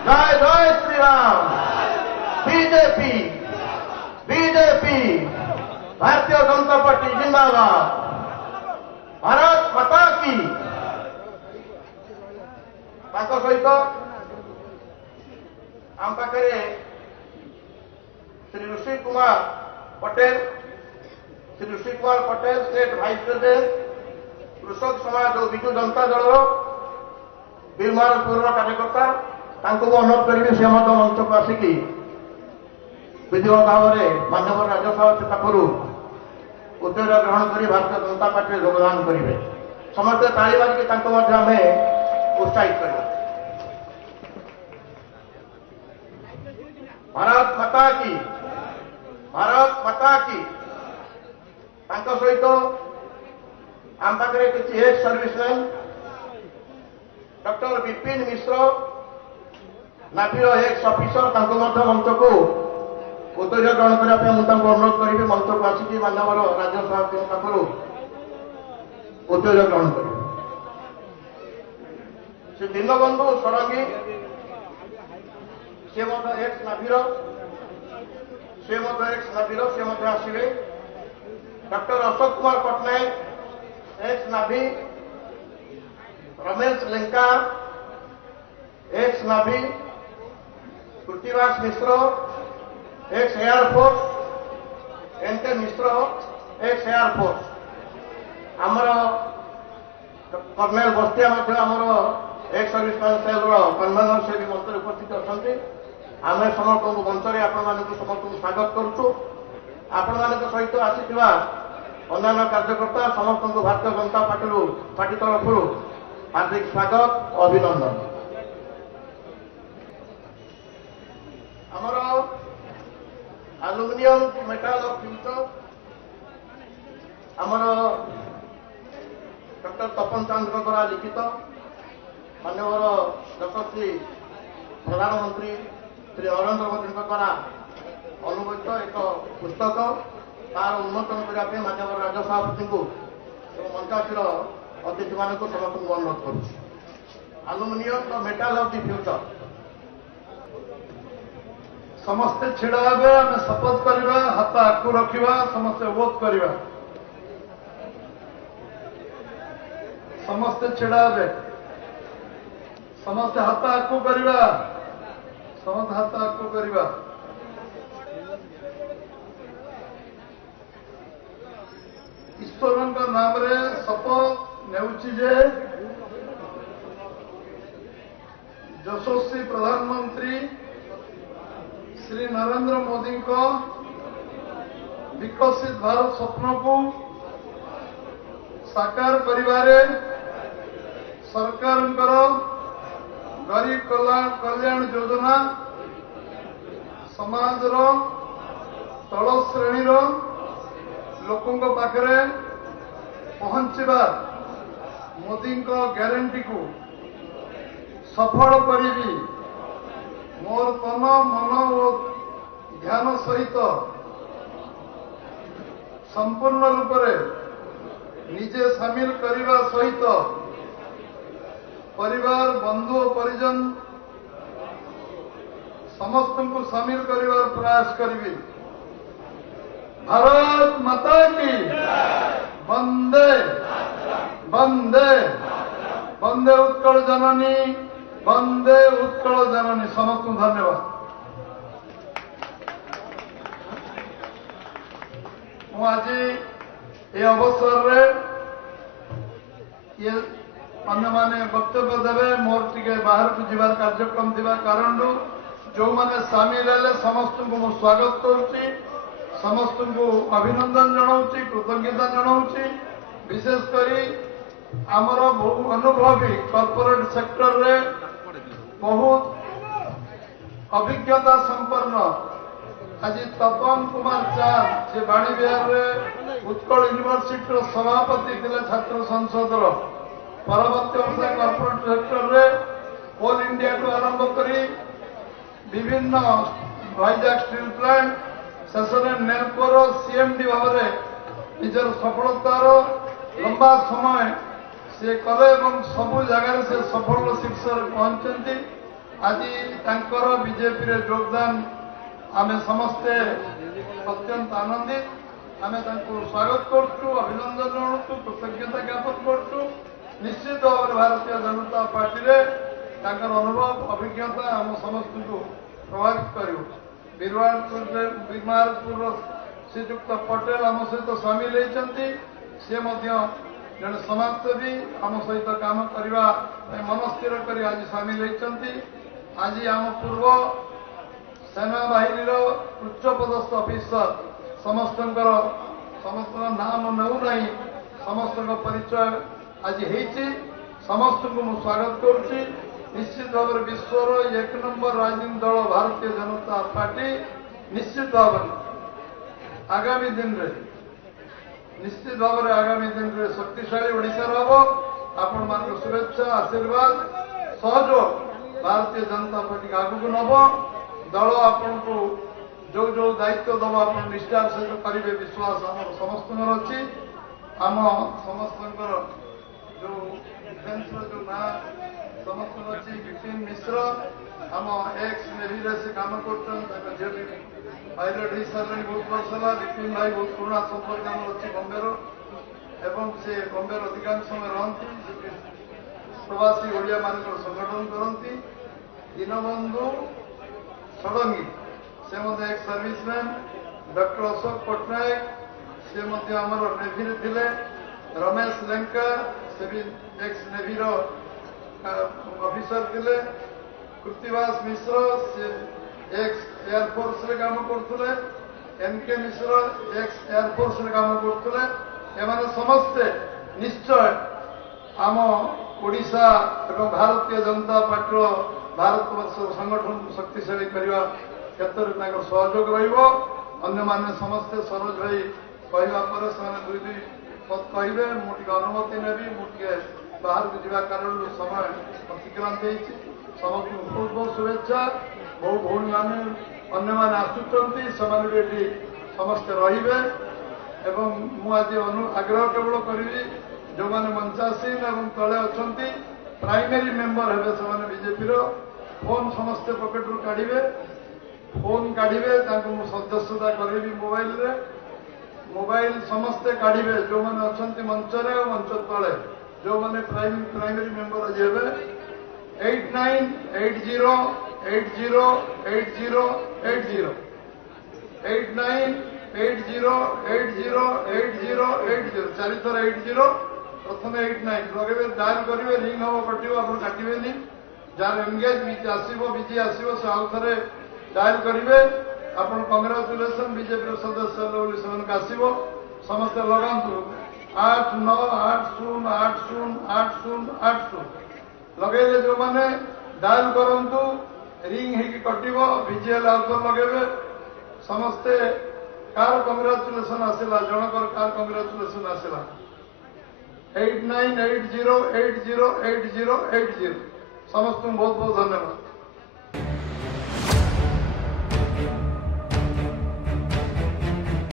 जय जय Shri Ram. BJP BJP Bharatiya Janata party जिंदाबाद। भारत माता की। सहित आम पाखे Shri Rishi Kumar Patel state vice president Krishak Samaj और विजु जनता दल बीरमारपुर कार्यकर्ता अनुरोध करी से मंच को आसिकी विधिवत भाव में मानव राज्यसभा पाखर उद्योग ग्रहण कर भारतीय जनता पार्टी योगदान करेंगे। समस्त ताली बाजिकी आम उत्साहित कर। भारत माता की। भारत माता की। सहित आम पाखे किसी एक्स सर्विसमैन डॉक्टर विपिन मिश्र नाभीर एक्स ऑफिसर मंच को उद्योग ग्रहण करने अनुरोध करी मंच को आसिक मानव राज्यसभा पाखर उद्योग ग्रहण करेंगे। श्री दीनबंधु षडंगी सी एक्स नाभीर सी आसवे। Doctor Ashok Kumar Pattanayak ex navy. Ramesh Lenka ex navy. Krittibas Mishra ex air force. N K Mishra ex air force. आमर कर्नेल बस्तिया आमर एक्स सर्विसमैन सेल कन्वेनर से भी मंच उपस्थित अच्छा। आम समस्त मंच में आपण समस्त स्वागत करुचु। आपण सहित आसी अन्य कार्यकर्ता समस्त भारतीय जनता पार्टी तरफ हार्दिक स्वागत अभिनंदन। आमर एल्युमिनियम मेटाल ऑफ फ्यूचर आमर डॉक्टर तपन चंद्र द्वारा लिखित मानव यशस्वी प्रधानमंत्री श्री नरेंद्र मोदी द्वारा अनुमोदित एक पुस्तक तार उन्मोचन करने मानव राज्यसभापति को मंचासीर अतिथि मान समस्त अनुरोध कर। Aluminium the metal of the future. समस्ते छिड़ा हे आम शपथ करवा हाथ आगू रखा समस्ते वोट करवा। समस्ते छिड़ा हे समस्ते हाथ आगू करवा। समस्त हाथ आगू करवा। ईश्वर नाम रे शपथ नेउछि जे यशस्वी प्रधानमंत्री श्री नरेंद्र मोदी को विकसित भारत स्वप्न को साकार करिबारे सरकार गरीब कल्याण योजना समाज तल श्रेणी लोकों पाखरे पहुंचवा मोदी ग्यारंटी को सफल करी मोर तन मन और ध्यान सहित संपूर्ण रूप से निजे सामिल करने सहित परिवार बंधु और परिजन समस्त को सामिल कर प्रयास करी। भारत माता की। वंदे वंदे वंदे उत्कल जननी। वंदे उत्कल जननी। समस्त धन्यवाद। आज ये अवसर रे ये अन्य माने वक्तव्य देवे मोर टिके बाहर को जीवार कार्यक्रम दिवा कारण जो माने सामिल है समस्त को मु स्वागत करुच्ची। समस्त को अभिनंदन जनाऊँगी कृतज्ञता जनाऊँगी। विशेषकर आमर अनुभवी कॉर्पोरेट सेक्टर रे बहुत अभिज्ञता संपन्न आज तपन कुमार चांद जे बाणी विहार रे उत्कल यूनिवर्सिटी सभापति थे छात्र संसद परवर्त वर्ष कॉर्पोरेट सेक्टर रे ऑल इंडिया को आरंभ करी विभिन्न वाइजाग स्टील प्लांट शेष में नेलकोर सीएमडी भाव में निजर सफलतार लंबा समय से कले सबु जगार से सफल शीर्ष पहुंचती। आज बीजेपी रे योगदान आमे समस्ते अत्यंत आनंदित आमे स्वागत करछु अभिनंदन जनाऊँ कृतज्ञता ज्ञापन करछु। निश्चित भाव भारतीय जनता पार्टी रे तांकर अनुभव अभिज्ञता आम समस्त को प्रभावित कर। बीरमारपुर श्रीजुक्त पटेल आम सहित सामिल होती सी जड़े समाजसेवी आम सहित काम करने मन स्थिर कर आज सामिल होती। आज आम पूर्व सेना बाहिनी उच्च पदस्थ अफिसर समस्त नाम नौ नहीं समस्त परिचय आज होती समस्त को मुझे स्वागत करुच्ची। निश्चित भाव विश्वर 1 नंबर राजनीतिक दल भारतीय जनता पार्टी निश्चित भाव आगामी दिन रे निश्चित भाव आगामी दिन रे शक्तिशाली ओडिशार हम आपण मान शुभेच्छा आशीर्वाद सहयोग भारतीय जनता पार्टी आगू नब दल आपण को जो जो दायित्व दब आप निष्ठार सहित करेंगे विश्वास आम समस्त अच्छी आम समस्त जो डिफेन्स जो ना समस्त अच्छी विपिन मिश्र आम एक्स नेवी से काम कर भी पायलट हो सारे बहुत वर्ष है। विपिन भाई बहुत पुराना संपर्क आम अच्छी बम्बे एवं से बम्बे अधिकांश समय रहती प्रवासी ओडिया मान संगठन करती। दीनबंधु षडंगी से एक सर्विसमैन डॉक्टर अशोक पट्टनायक से आमर नेवी थे। रमेश लेंका से भी एक्स नेवी ऑफिसर थे। कृतिवास मिश्र से एक्स एयरफोर्स रे काम करते। एनके मिश्र एक्स एयरफोर्स रे काम करते। एमाने समस्ते निश्चय आम ओडिशा एवं भारतीय जनता पार्टी भारत वर्ष संगठन शक्तिशाली करने क्षेत्र में सहयोग रही समस्ते सरोज भाई कहवापर से दुई दुई पद कहे मुझे अनुमति नेबी मुझे बाहर को जावा कारण समय अतिक्रांत होती समस्त बहुत बहुत शुभेच्छा। बहु भौणी मैंने अन्य मैंने आसुच्च से समस्ते रे मुझे आग्रह केवल करी जो मैंने मंचासीन और तले अच्छा प्राइमरी मेंबर हे से बीजेपी फोन समस्ते पकेट रू काढ़े फोन काढ़े सदस्यता करेबी मोबाइल समस्ते काढ़े जो मैंने अच्छा मंच मंच तले जो मैंने प्राइमरी मेंबर आज हे 8980808080 89808080 चार थर 80 प्रथम 89 लगे डायल करेंगे रिंग हम कटो आप काटे जार एंगेज बिजी आसो से आउ थे डायल करेंगे आप कंग्राचुलेसन बीजेपी सदस्य आसो समस्ते लगातु 8980808080 लगे जो मैंने डायल करूँ रिंग हो कटो भिजिएल आउ थे लगे समस्ते कार कंग्राचुलेसन आसला जनकर कार कंग्राचुलेसन आसला 8980808080 समस्त बहुत बहुत धन्यवाद।